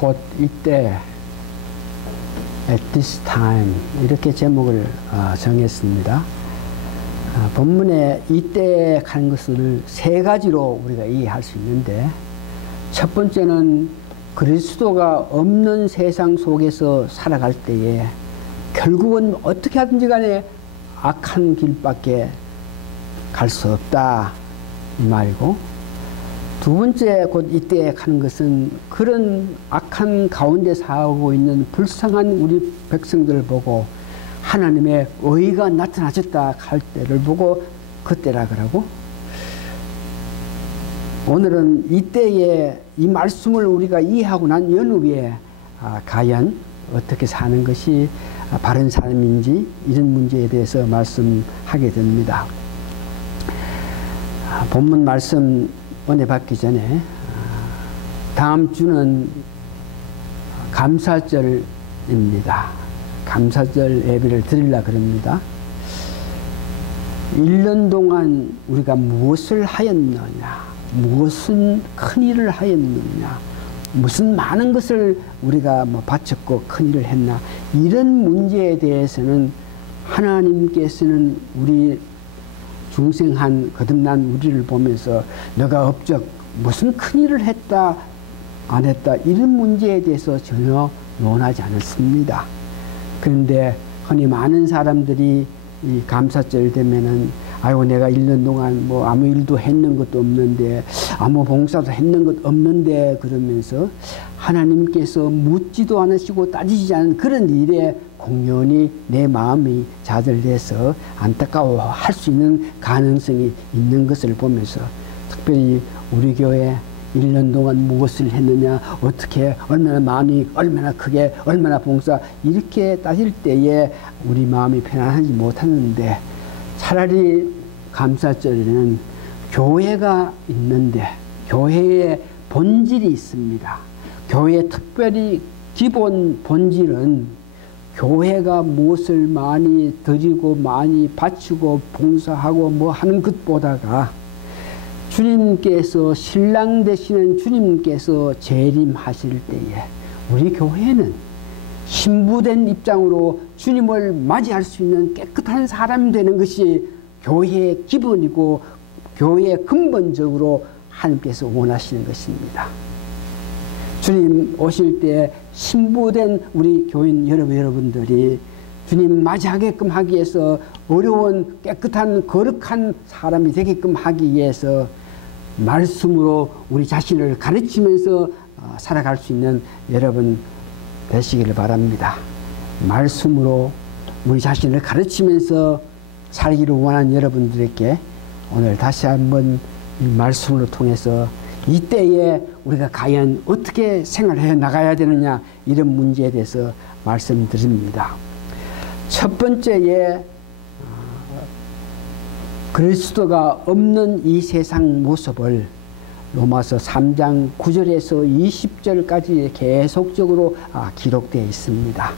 곧 이때, at this time, 이렇게 제목을 정했습니다. 본문에 이때 하는 것을 세 가지로 우리가 이해할 수 있는데, 첫 번째는 그리스도가 없는 세상 속에서 살아갈 때에 결국은 어떻게 하든지 간에 악한 길밖에 갈 수 없다, 이 말이고, 두 번째 곧 이때 하는 것은 그런 악한 가운데 살고 있는 불쌍한 우리 백성들을 보고 하나님의 의가 나타나셨다 할 때를 보고 그때라 그러고, 오늘은 이때에 이 말씀을 우리가 이해하고 난 연후에 과연 어떻게 사는 것이 바른 삶인지 이런 문제에 대해서 말씀하게 됩니다. 본문 말씀 은혜 받기 전에 다음 주는 감사절입니다. 감사절 예배를 드리려고 그럽니다. 1년 동안 우리가 무엇을 하였느냐, 무엇은 큰 일을 하였느냐, 무슨 많은 것을 우리가 바쳤고 큰 일을 했나, 이런 문제에 대해서는 하나님께서는 우리 중생한 거듭난 우리를 보면서 너가 업적 무슨 큰 일을 했다 안 했다 이런 문제에 대해서 전혀 논하지 않았습니다. 그런데 흔히 많은 사람들이 이 감사절 되면은 아이고 내가 1년 동안 뭐 아무 일도 했는 것도 없는데 아무 봉사도 했는 것 없는데 그러면서 하나님께서 묻지도 않으시고 따지지 않은 그런 일에 공연히 내 마음이 좌절돼서 안타까워할 수 있는 가능성이 있는 것을 보면서, 특별히 우리 교회 1년 동안 무엇을 했느냐, 어떻게, 얼마나 마음이 얼마나 크게, 얼마나 봉사, 이렇게 따질 때에 우리 마음이 편안하지 못하는데, 차라리 감사절에는 교회가 있는데 교회의 본질이 있습니다. 교회의 특별히 기본 본질은 교회가 무엇을 많이 드리고 많이 바치고 봉사하고 뭐 하는 것보다가 주님께서, 신랑 되시는 주님께서 재림하실 때에 우리 교회는 신부된 입장으로 주님을 맞이할 수 있는 깨끗한 사람이 되는 것이 교회의 기본이고 교회의 근본적으로 하나님께서 원하시는 것입니다. 주님 오실 때 신부된 우리 교인 여러분들이 주님 맞이하게끔 하기 위해서 어려운 깨끗한 거룩한 사람이 되게끔 하기 위해서 말씀으로 우리 자신을 가르치면서 살아갈 수 있는 여러분 되시기를 바랍니다. 말씀으로 우리 자신을 가르치면서 살기를 원하는 여러분들에게 오늘 다시 한번 이 말씀을 통해서 이때에 우리가 과연 어떻게 생활해 나가야 되느냐, 이런 문제에 대해서 말씀드립니다. 첫 번째에 그리스도가 없는 이 세상 모습을 로마서 3장 9절에서 20절까지 계속적으로 기록되어 있습니다.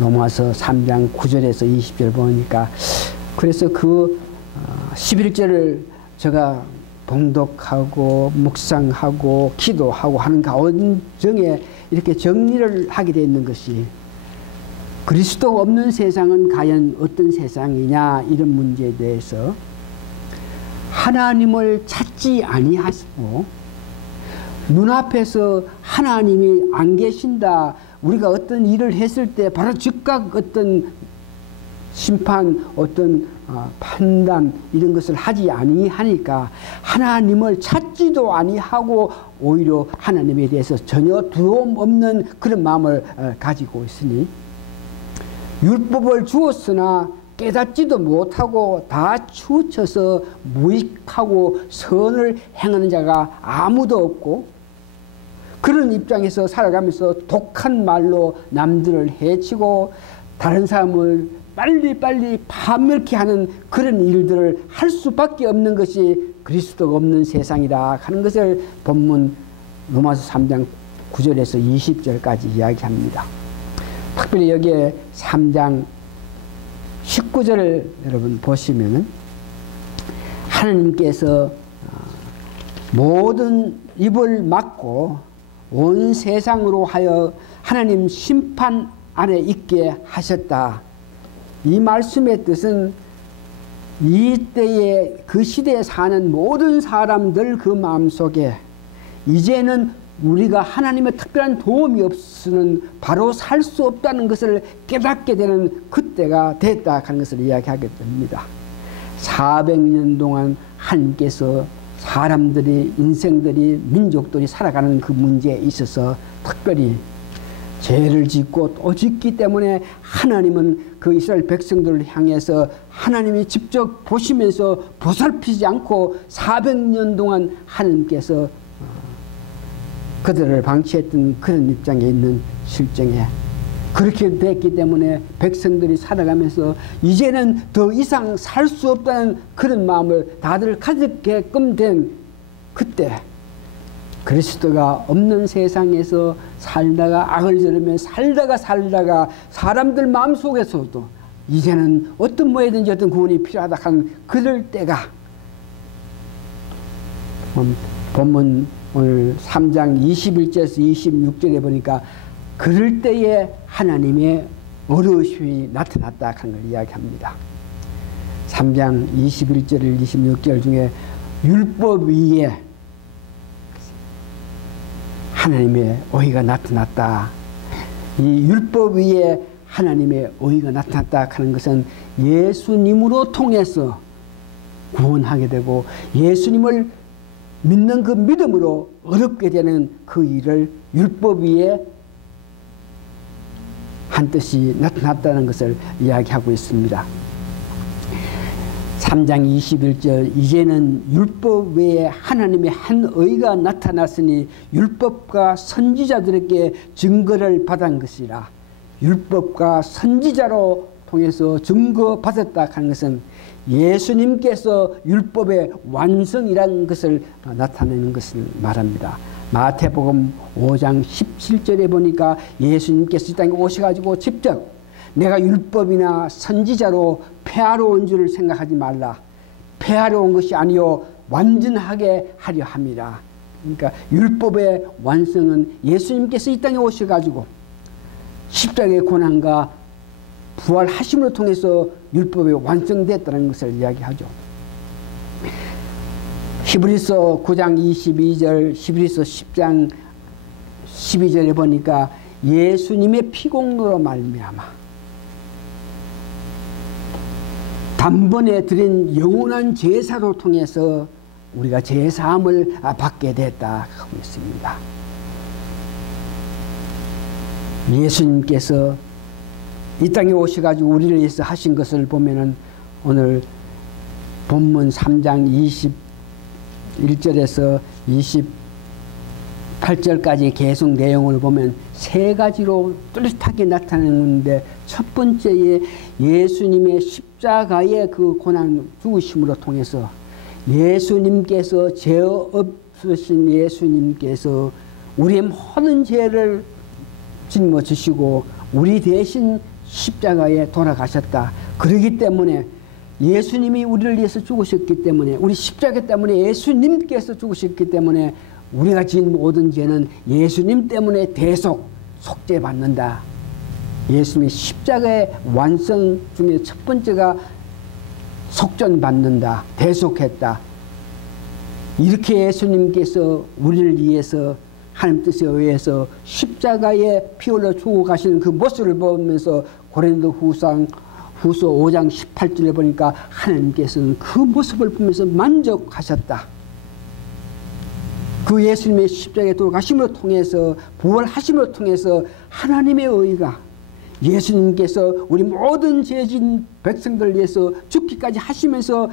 로마서 3장 9절에서 20절 보니까, 그래서 그 11절을 제가 봉독하고 묵상하고 기도하고 하는 가운데 이렇게 정리를 하게 되어 있는 것이, 그리스도가 없는 세상은 과연 어떤 세상이냐, 이런 문제에 대해서 하나님을 찾지 아니하시고 눈앞에서 하나님이 안 계신다, 우리가 어떤 일을 했을 때 바로 즉각 어떤 심판, 어떤 판단, 이런 것을 하지 아니하니까 하나님을 찾지도 아니하고 오히려 하나님에 대해서 전혀 두려움 없는 그런 마음을 가지고 있으니, 율법을 주었으나 깨닫지도 못하고 다 치우쳐서 무익하고 선을 행하는 자가 아무도 없고, 그런 입장에서 살아가면서 독한 말로 남들을 해치고 다른 사람을 빨리빨리 파멸케 하는 그런 일들을 할 수밖에 없는 것이 그리스도가 없는 세상이다 하는 것을 본문 로마서 3장 9절에서 20절까지 이야기합니다. 특별히 여기에 3장 19절을 여러분 보시면은 하나님께서 모든 입을 막고 온 세상으로 하여 하나님 심판 안에 있게 하셨다. 이 말씀의 뜻은 이때에 그 시대에 사는 모든 사람들 그 마음속에 이제는 우리가 하나님의 특별한 도움이 없으면 바로 살 수 없다는 것을 깨닫게 되는 그때가 됐다 하는 것을 이야기하게 됩니다. 400년 동안 하나님께서 사람들이, 인생들이, 민족들이 살아가는 그 문제에 있어서 특별히 죄를 짓고 또 짓기 때문에 하나님은 그 이스라엘 백성들을 향해서 하나님이 직접 보시면서 보살피지 않고 400년 동안 하나님께서 그들을 방치했던 그런 입장에 있는 실정에 그렇게 됐기 때문에 백성들이 살아가면서 이제는 더 이상 살 수 없다는 그런 마음을 다들 가졌게끔 된 그때 그리스도가 없는 세상에서 살다가 악을 저르며 살다가 사람들 마음속에서도 이제는 어떤 모양이든지 어떤 구원이 필요하다 하는 그럴 때가 본문 오늘 3장 21절에서 26절에 보니까 그럴 때에 하나님의 어르심이 나타났다 하는 걸 이야기합니다. 3장 21절 26절 중에 율법 위에 하나님의 의가 나타났다. 이 율법 위에 하나님의 의가 나타났다 하는 것은 예수님으로 통해서 구원하게 되고 예수님을 믿는 그 믿음으로 어렵게 되는 그 일을 율법 위에 한 뜻이 나타났다는 것을 이야기하고 있습니다. 3장 21절 이제는 율법 외에 하나님의 한 의가 나타났으니 율법과 선지자들에게 증거를 받은 것이라. 율법과 선지자로 통해서 증거받았다 하는 것은 예수님께서 율법의 완성이라는 것을 나타내는 것을 말합니다. 마태복음 5장 17절에 보니까 예수님께서 이 땅에 오셔가지고 직접 내가 율법이나 선지자로 폐하러 온 줄을 생각하지 말라. 폐하러 온 것이 아니요 완전하게 하려 함이라. 그러니까 율법의 완성은 예수님께서 이 땅에 오셔가지고 십자가의 고난과 부활하심을 통해서 율법이 완성됐다는 것을 이야기하죠. 히브리서 9장 22절, 히브리서 10장 12절에 보니까 예수님의 피공로로 말미암아 단번에 드린 영원한 제사로 통해서 우리가 제사함을 받게 됐다 하고 있습니다. 예수님께서 이 땅에 오셔가지고 우리를 위해서 하신 것을 보면은 오늘 본문 3장 21절에서 28절까지 계속 내용을 보면 세 가지로 뚜렷하게 나타나는데 첫 번째에 예수님의 십자가의 그 고난 죽으심으로 통해서 예수님께서 죄 없으신 예수님께서 우리의 모든 죄를 짊어지시고 우리 대신 십자가에 돌아가셨다. 그러기 때문에 예수님이 우리를 위해서 죽으셨기 때문에 우리 십자가 때문에 예수님께서 죽으셨기 때문에 우리가 지은 모든 죄는 예수님 때문에 대속 속죄받는다. 예수님의 십자가의 완성 중에 첫 번째가 속전받는다. 대속했다. 이렇게 예수님께서 우리를 위해서 하나님 뜻에 의해서 십자가에 피 흘려 죽어가시는 그 모습을 보면서 고린도후서 5장 18절에 보니까 하나님께서는 그 모습을 보면서 만족하셨다. 그 예수님의 십자가에 돌아가심을 통해서 부활하심을 통해서 하나님의 의가 예수님께서 우리 모든 죄진 백성들을 위해서 죽기까지 하시면서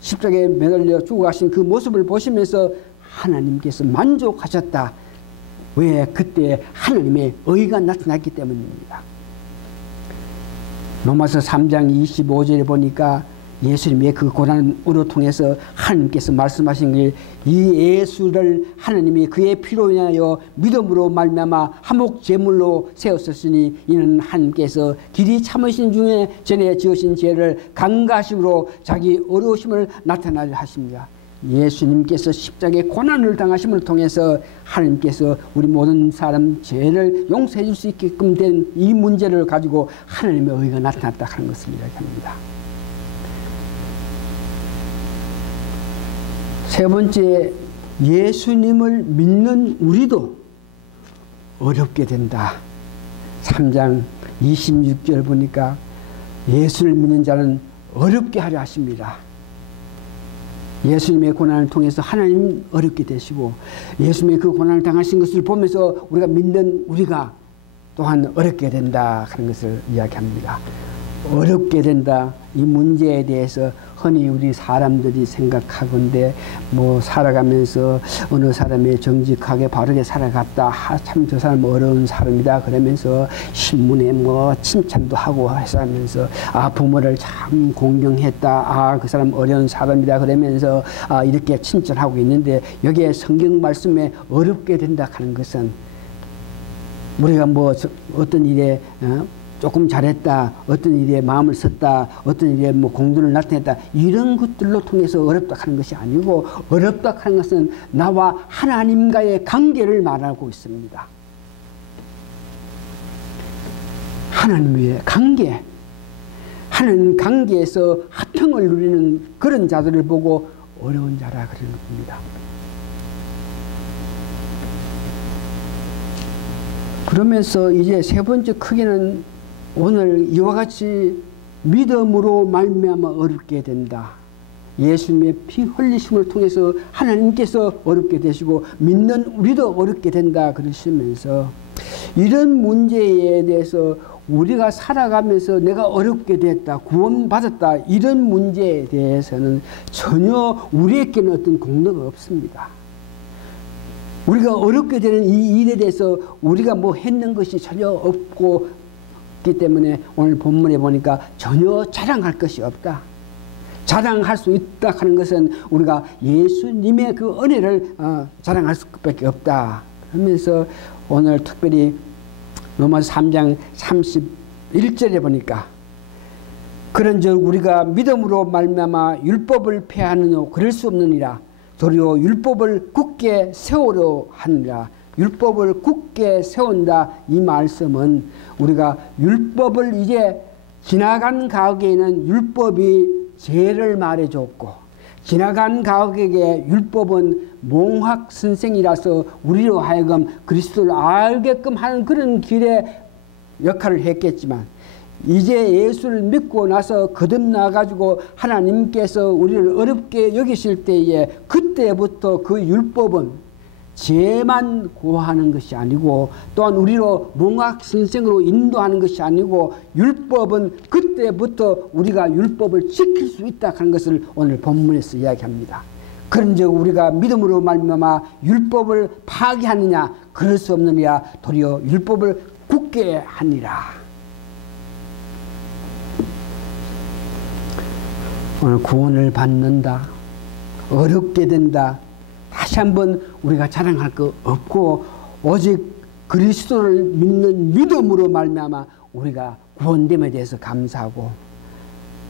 십자가에 매달려 죽어가신 그 모습을 보시면서 하나님께서 만족하셨다. 왜? 그때 하나님의 의가 나타났기 때문입니다. 로마서 3장 25절에 보니까 예수님의 그 고난으로 통해서 하나님께서 말씀하신 게 이 예수를 하나님이 그의 피로 인하여 믿음으로 말미암아 화목 제물로 세웠었으니 이는 하나님께서 길이 참으신 중에 전에 지으신 죄를 강가하심으로 자기 어려우심을 나타나려 하십니다. 예수님께서 십자가의 고난을 당하심을 통해서 하나님께서 우리 모든 사람 죄를 용서해 줄 수 있게끔 된 이 문제를 가지고 하나님의 의가 나타났다 하는 것을 이야기합니다. 세 번째, 예수님을 믿는 우리도 어렵게 된다. 3장 26절 보니까 예수를 믿는 자는 어렵게 하려 하십니다. 예수님의 고난을 통해서 하나님 어렵게 되시고 예수님의 그 고난을 당하신 것을 보면서 우리가 믿는 우리가 또한 어렵게 된다 하는 것을 이야기합니다. 어렵게 된다. 이 문제에 대해서 흔히 우리 사람들이 생각하건대 뭐 살아가면서 어느 사람이 정직하게 바르게 살아갔다. 참 저 사람 어려운 사람이다. 그러면서 신문에 뭐 칭찬도 하고 하면서 부모를 참 공경했다. 그 사람 어려운 사람이다. 그러면서 이렇게 칭찬하고 있는데 여기에 성경 말씀에 어렵게 된다 하는 것은 우리가 뭐 어떤 일에 조금 잘했다, 어떤 일에 마음을 썼다, 어떤 일에 뭐 공헌을 나타냈다, 이런 것들로 통해서 어렵다 하는 것이 아니고, 어렵다 하는 것은 나와 하나님과의 관계를 말하고 있습니다. 하나님과의 관계, 하나님 관계에서 화평을 누리는 그런 자들을 보고 어려운 자라 그러는 겁니다. 그러면서 이제 세 번째 크기는 오늘 이와 같이 믿음으로 말미암아 어렵게 된다. 예수님의 피 흘리심을 통해서 하나님께서 어렵게 되시고 믿는 우리도 어렵게 된다 그러시면서 이런 문제에 대해서 우리가 살아가면서 내가 어렵게 됐다, 구원받았다, 이런 문제에 대해서는 전혀 우리에게는 어떤 공로가 없습니다. 우리가 어렵게 되는 이 일에 대해서 우리가 뭐 했는 것이 전혀 없고 기 때문에 오늘 본문에 보니까 전혀 자랑할 것이 없다. 자랑할 수 있다 하는 것은 우리가 예수님의 그 은혜를 자랑할 수밖에 없다. 그러면서 오늘 특별히 로마서 3장 31절에 보니까 그런즉 우리가 믿음으로 말미암아 율법을 폐하느냐 그럴 수 없느니라. 도리어 율법을 굳게 세우려 하느니라. 율법을 굳게 세운다. 이 말씀은 우리가 율법을 이제 지나간 가옥에는 율법이 죄를 말해줬고 지나간 가옥에게 율법은 몽학 선생이라서 우리로 하여금 그리스도를 알게끔 하는 그런 길의 역할을 했겠지만 이제 예수를 믿고 나서 거듭나가지고 하나님께서 우리를 어렵게 여기실 때에 그때부터 그 율법은 죄만 고하는 것이 아니고 또한 우리로 몽학 선생으로 인도하는 것이 아니고 율법은 그때부터 우리가 율법을 지킬 수 있다 하는 것을 오늘 본문에서 이야기합니다. 그런즉 우리가 믿음으로 말미암아 율법을 파괴하느냐 그럴 수 없느냐 도리어 율법을 굳게 하니라. 오늘 구원을 받는다, 어렵게 된다, 다시 한번 우리가 자랑할 거 없고 오직 그리스도를 믿는 믿음으로 말미암아 우리가 구원됨에 대해서 감사하고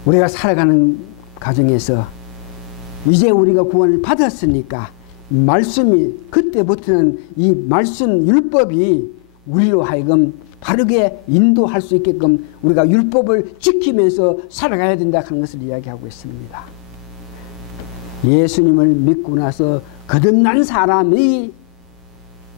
우리가 살아가는 과정에서 이제 우리가 구원을 받았으니까 말씀이 그때부터는 이 말씀 율법이 우리로 하여금 바르게 인도할 수 있게끔 우리가 율법을 지키면서 살아가야 된다 하는 것을 이야기하고 있습니다. 예수님을 믿고 나서 거듭난 사람이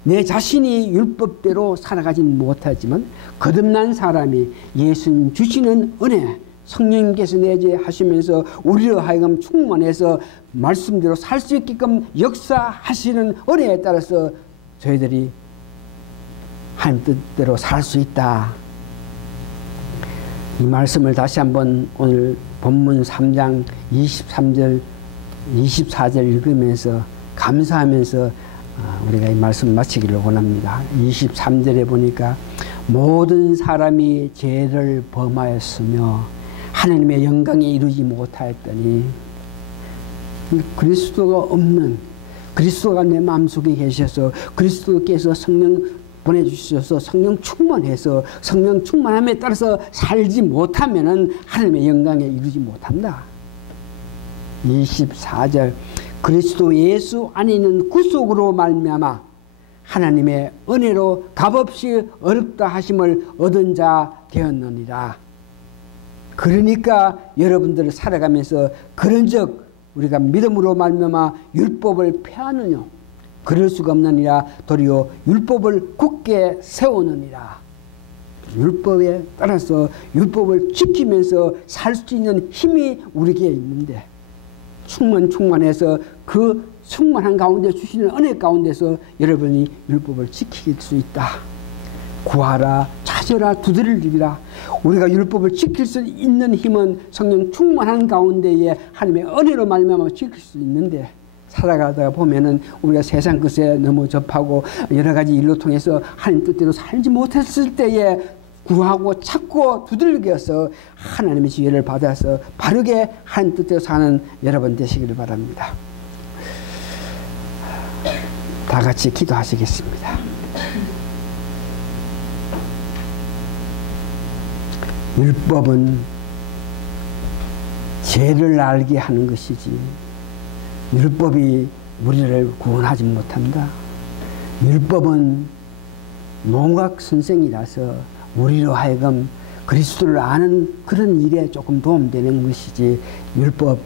내 자신이 율법대로 살아가지 못하지만 거듭난 사람이 예수님 주시는 은혜 성령님께서 내재하시면서 우리로 하여금 충만해서 말씀대로 살 수 있게끔 역사하시는 은혜에 따라서 저희들이 하나님 뜻대로 살 수 있다. 이 말씀을 다시 한번 오늘 본문 3장 23절 24절 읽으면서 감사하면서 우리가 이 말씀 마치기를 원합니다. 23절에 보니까 모든 사람이 죄를 범하였으며 하나님의 영광에 이르지 못하였더니 그리스도가 없는 그리스도가 내 마음속에 계셔서 그리스도께서 성령 보내주셔서 성령 충만해서 성령 충만함에 따라서 살지 못하면은 하나님의 영광에 이르지 못한다. 24절 그리스도 예수 안에 있는 구속으로 말미암아 하나님의 은혜로 값없이 어렵다 하심을 얻은 자 되었느니라. 그러니까 여러분들 살아가면서 그런즉 우리가 믿음으로 말미암아 율법을 폐하느뇨 그럴 수가 없느니라. 도리어 율법을 굳게 세우느니라. 율법에 따라서 율법을 지키면서 살 수 있는 힘이 우리에게 있는데 충만해서 그 충만한 가운데 주시는 은혜 가운데서 여러분이 율법을 지킬 수 있다. 구하라, 찾으라, 두드리리라. 우리가 율법을 지킬 수 있는 힘은 성령 충만한 가운데에 하나님의 은혜로 말미암아 지킬 수 있는데 살아가다가 보면은 우리가 세상 것에 너무 접하고 여러 가지 일로 통해서 하나님 뜻대로 살지 못했을 때에 구하고 찾고 두들겨서 하나님의 지혜를 받아서 바르게 하나님 뜻대로 사는 여러분 되시기를 바랍니다. 다 같이 기도하시겠습니다. 율법은 죄를 알게 하는 것이지 율법이 우리를 구원하지 못한다. 율법은 농학 선생이라서 우리로 하여금 그리스도를 아는 그런 일에 조금 도움되는 것이지 율법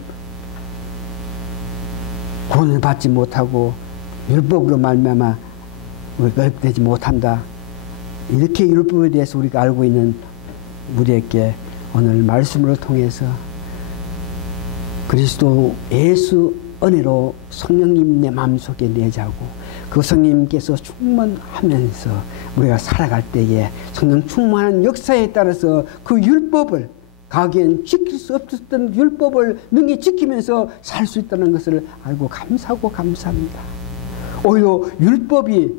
구원을 받지 못하고 율법으로 말미암아 우리가 되지 못한다. 이렇게 율법에 대해서 우리가 알고 있는 우리에게 오늘 말씀을 통해서 그리스도 예수 은혜로 성령님 내 마음속에 내자고 그 성령님께서 충만하면서 우리가 살아갈 때에 성령 충만한 역사에 따라서 그 율법을 가기엔 지킬 수 없었던 율법을 능히 지키면서 살 수 있다는 것을 알고 감사하고 감사합니다. 오히려 율법이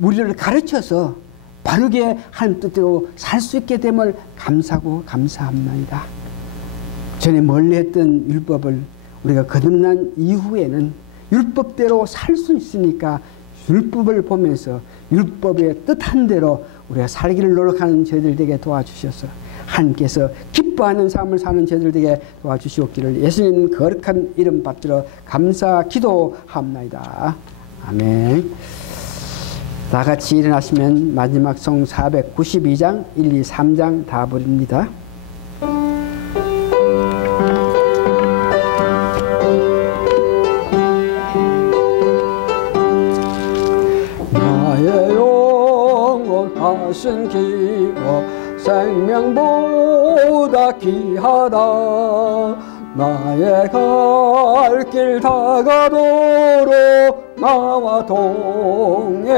우리를 가르쳐서 바르게 하나님 뜻대로 살 수 있게 됨을 감사하고 감사합니다. 전에 멀리했던 율법을 우리가 거듭난 이후에는 율법대로 살 수 있으니까 율법을 보면서 율법의 뜻한 대로 우리가 살기를 노력하는 저희들 되게 도와주셔서 하나님께서 기뻐하는 삶을 사는 저희들 되게 도와주시옵기를 예수님 거룩한 이름 받들어 감사 기도합니다. 아멘. 다 같이 일어나시면 마지막 송 492장 1, 2, 3장 다 부릅니다. 나의 영원하신 기업 생명보다 귀하다. 나의 갈 길 다가도록 나와 동행하소서.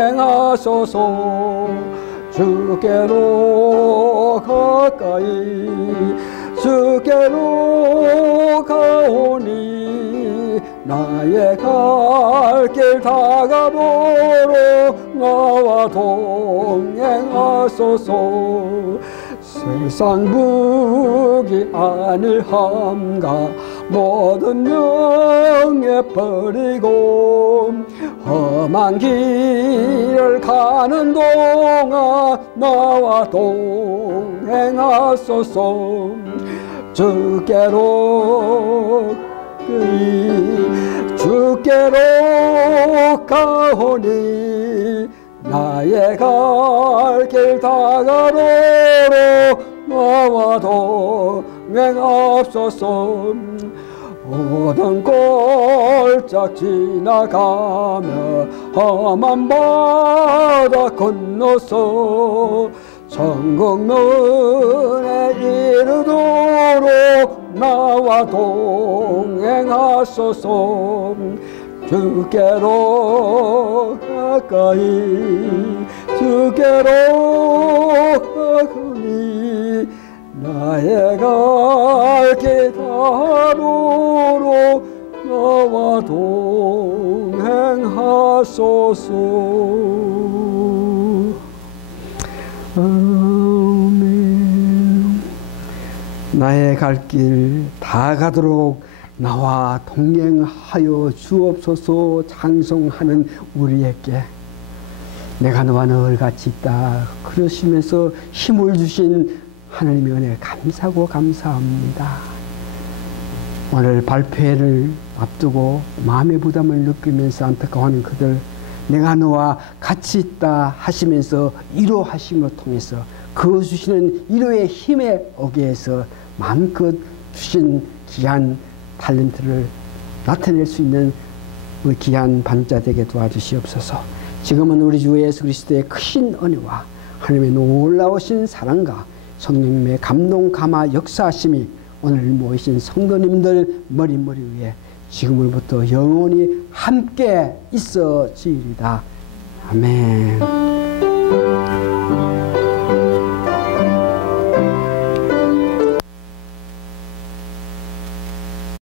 주께로 가까이 주께로 가오니 나의 갈 길 다가도록 나와 동행하소서. 세상 무기 아니함과 모든 명예 버리고 험한 길을 가는 동안 나와 동행하소서. 주께로 가오니 나의 갈 길 다가도록 나와 동행하소서. 모든 골짝 지나가며 험한 바다 건너서 천국 문에 이르도록 나와 동행하소서. 주께로 가까이 주께로 가까이 나의 갈 길 다도록 나와 동행하소서. 아멘. 나의 갈 길 다 가도록 나와 동행하여 주옵소서. 찬송하는 우리에게 내가 너와 늘 같이 있다 그러시면서 힘을 주신 하나님의 은혜 감사하고 감사합니다. 오늘 발표회를 앞두고 마음의 부담을 느끼면서 안타까워하는 그들, 내가 너와 같이 있다 하시면서 위로하심을 통해서 그 주시는 위로의 힘에 어기해서 마음껏 주신 귀한 탤런트를 나타낼 수 있는 우리 귀한 반자 되게 도와주시옵소서. 지금은 우리 주 예수 그리스도의 크신 은혜와 하나님의 놀라우신 사랑과 성령님의 감동 감화 역사하심이 오늘 모이신 성도님들 머리 위에 지금으로부터 영원히 함께 있어지리다. 아멘.